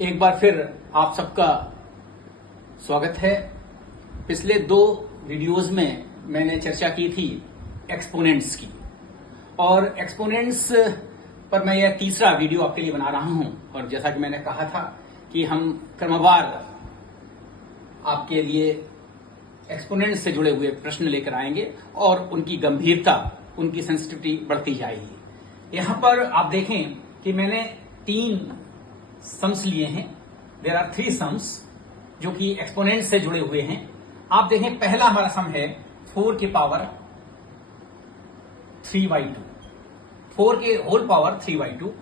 एक बार फिर आप सबका स्वागत है। पिछले 2 वीडियोस में मैंने चर्चा की थी एक्सपोनेंट्स की, और एक्सपोनेंट्स पर मैं यह तीसरा वीडियो आपके लिए बना रहा हूं। और जैसा कि मैंने कहा था कि हम क्रमवार आपके लिए एक्सपोनेंट्स से जुड़े हुए प्रश्न लेकर आएंगे और उनकी गंभीरता, उनकी सेंसिटिविटी बढ़ती जाएगी। यहां पर आप देखें कि मैंने 3 सम्स लिए हैं। देयर आर 3 सम्स जो कि एक्सपोनेंट से जुड़े हुए हैं। आप देखें, पहला हमारा सम है 4 की पावर 3/2, 4 के होल पावर 3/2।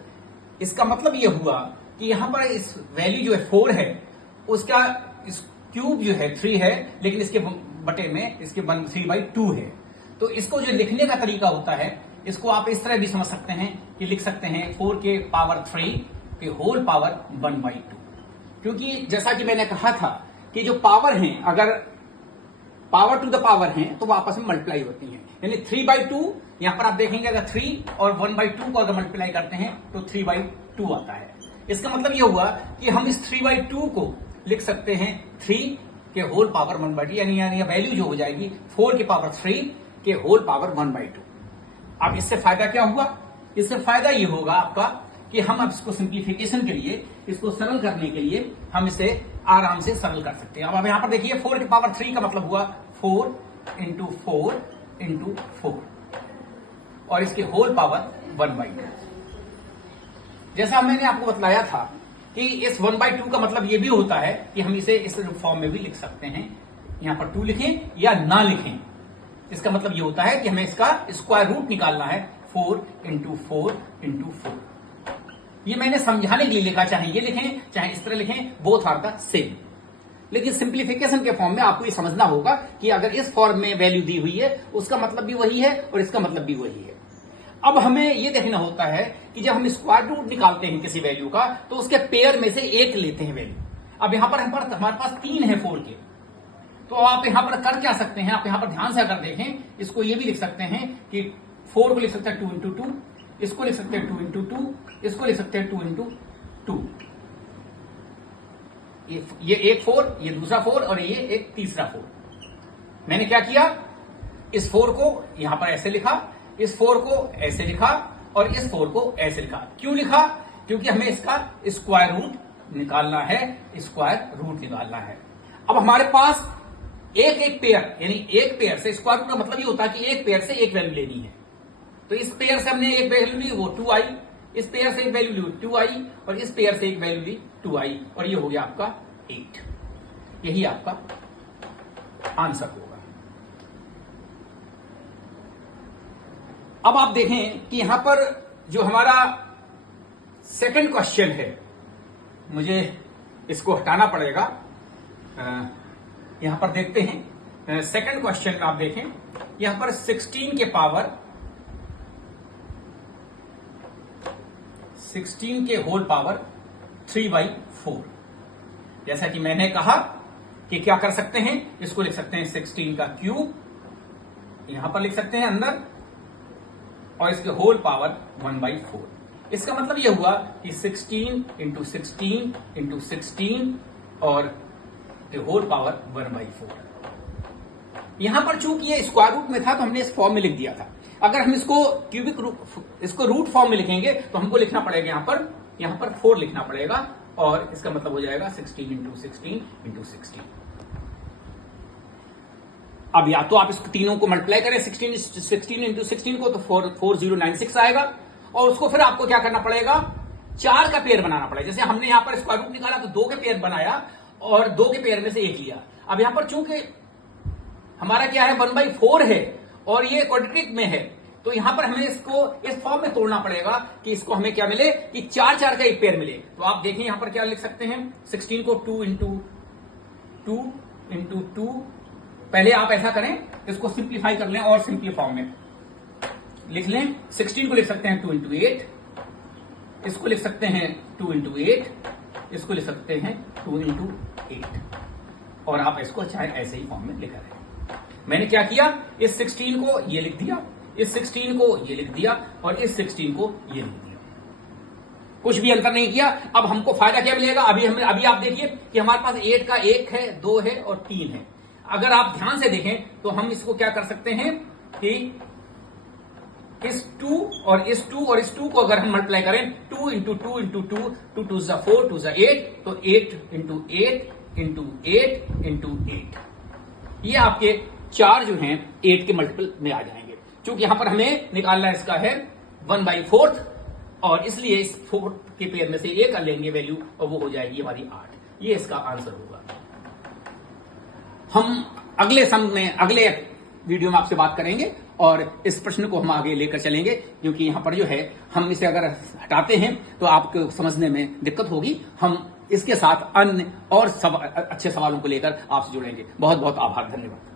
इसका मतलब यह हुआ कि यहां पर इस वैल्यू जो है 4 है, उसका इस क्यूब जो है 3 है, लेकिन इसके बटे में इसके 3/2 है। तो इसको जो लिखने का तरीका होता है, इसको आप इस तरह भी समझ सकते हैं कि लिख सकते हैं 4 के पावर 3 के होल पावर 1/2। क्योंकि जैसा कि मैंने कहा था कि जो पावर हैं, अगर पावर टू द पावर हैं तो वो आपस में मल्टीप्लाई होती हैं। यानी 3/2, यहां पर आप देखेंगे अगर 3 और 1/2 को अगर मल्टीप्लाई करते हैं तो 3/2 आता है। इसका मतलब यह हुआ कि हम इस 3/2 को लिख सकते हैं 3 के होल पावर 1/2, यानी वैल्यू जो हो जाएगी 4 के पावर 3 के होल पावर 1/2। अब इससे फायदा क्या हुआ? इससे फायदा ये होगा आपका कि हम अब इसको सिंप्लीफिकेशन के लिए, इसको सरल करने के लिए हम इसे आराम से सरल कर सकते हैं। अब यहां पर देखिए 4 की पावर 3 का मतलब हुआ 4 इंटू 4 इंटू 4 और इसके होल पावर 1/2। जैसा मैंने आपको बतलाया था कि इस 1/2 का मतलब यह भी होता है कि हम इसे इस फॉर्म में भी लिख सकते हैं। यहां पर 2 लिखें या ना लिखें, इसका मतलब यह होता है कि हमें इसका स्क्वायर रूट निकालना है 4 इंटू 4 इंटू 4। ये मैंने समझाने के लिए लिखा, चाहे ये लिखें चाहे इस तरह लिखें, बोथ आर द सेम। लेकिन सिंप्लीफिकेशन के फॉर्म में आपको ये समझना होगा कि अगर इस फॉर्म में वैल्यू दी हुई है, उसका मतलब भी वही है और इसका मतलब भी वही है। अब हमें यह देखना होता है कि जब हम स्क्वायर रूट निकालते हैं किसी वैल्यू का, तो उसके पेयर में से एक लेते हैं वैल्यू। अब यहां पर हमारे पास 3 है 4 के, तो आप यहां पर कर क्या सकते हैं, आप यहां पर ध्यान से अगर देखें, इसको ये भी लिख सकते हैं कि 4 को लिख सकते हैं 2 इंटू 2, इसको लिख सकते हैं 2 इंटू 2, इसको लिख सकते हैं 2 इंटू 2। ये एक 4, ये दूसरा 4 और ये एक तीसरा 4। मैंने क्या किया, इस 4 को यहां पर ऐसे लिखा, इस 4 को ऐसे लिखा और इस 4 को ऐसे लिखा। क्यों लिखा? क्योंकि हमें इसका स्क्वायर रूट निकालना है, स्क्वायर रूट निकालना है। अब हमारे पास एक पेयर, यानी एक पेयर से स्क्वायर रूट का मतलब ये होता है कि एक पेयर से एक वैल्यू लेनी है। तो इस पेयर से हमने एक वैल्यू ली, वो 2 आई, इस पेयर से एक वैल्यू ली 2 आई, और इस पेयर से एक वैल्यू ली 2 आई, और ये हो गया आपका 8। यही आपका आंसर होगा। अब आप देखें कि यहां पर जो हमारा सेकंड क्वेश्चन है, मुझे इसको हटाना पड़ेगा। यहां पर देखते हैं सेकंड क्वेश्चन आप देखें, यहां पर 16 के पावर 16 के होल पावर 3/4। जैसा कि मैंने कहा कि क्या कर सकते हैं, इसको लिख सकते हैं 16 का क्यूब, यहां पर लिख सकते हैं अंदर, और इसके होल पावर 1/4। इसका मतलब यह हुआ कि 16 इंटू 16 इंटू 16 और होल पावर 1/4। यहां पर चूंकि ये स्क्वायर रूट में था तो हमने इस फॉर्म में लिख दिया था। अगर हम इसको क्यूबिक इसको रूट फॉर्म में लिखेंगे तो हमको लिखना पड़ेगा यहां पर 4 लिखना पड़ेगा, और इसका मतलब हो जाएगा 16 इंटू 16 इंटू 16। अब या तो आप इसको तीनों को मल्टीप्लाई करें 16 इंटू 16 को, तो 4096 आएगा, और उसको फिर आपको क्या करना पड़ेगा, 4 का पेयर बनाना पड़ेगा। जैसे हमने यहां पर स्क्वायर रूट निकाला तो 2 के पेयर बनाया और 2 के पेयर में से एक लिया। अब यहां पर चूंकि हमारा क्या है 1/4 है और ये क्वाड्रेटिक में है, तो यहां पर हमें इसको इस फॉर्म में तोड़ना पड़ेगा कि इसको हमें क्या मिले, कि 4 का एक पेयर मिले। तो आप देखें यहां पर क्या लिख सकते हैं, 16 को 2 इंटू 2 इंटू 2। पहले आप ऐसा करें, इसको सिंप्लीफाई कर लें और सिंपली फॉर्म में लिख लें। 16 को लिख सकते हैं 2 इंटू 8, इसको लिख सकते हैं 2 इंटू 8, इसको लिख सकते हैं 2 इंटू 8, और आप इसको चाहे ऐसे ही फॉर्म में लिखा रहे। मैंने क्या किया, इस 16 को ये लिख दिया, इस 16 को ये लिख दिया, और इस 16 को ये लिख दिया। कुछ भी अंतर नहीं किया। अब हमको फायदा क्या मिलेगा, अभी आप देखिए कि हमारे पास 8 का 1 है, 2 है और 3 है। अगर आप ध्यान से देखें तो हम इसको क्या कर सकते हैं कि इस 2 और इस 2 और इस 2 को अगर हम मल्टीप्लाई करें, 2 इंटू 2 इंटू 2, 2 टू ज़ा 4, 2 ज़ा 8, तो 8 इंटू 8 इंटू 8 इंटू 8, ये आपके 4 जो हैं 8 के मल्टीपल में आ जाएंगे। क्योंकि यहां पर हमें निकालना इसका है 1/4, और इसलिए इस 4 के पेयर में से एक लेंगे वैल्यू और वो हो जाएगी हमारी 8। ये इसका आंसर होगा। हम अगले वीडियो में आपसे बात करेंगे और इस प्रश्न को हम आगे लेकर चलेंगे, क्योंकि यहां पर जो है हम इसे अगर हटाते हैं तो आपको समझने में दिक्कत होगी। हम इसके साथ अन्य और अच्छे सवालों को लेकर आपसे जुड़ेंगे। बहुत बहुत आभार, धन्यवाद।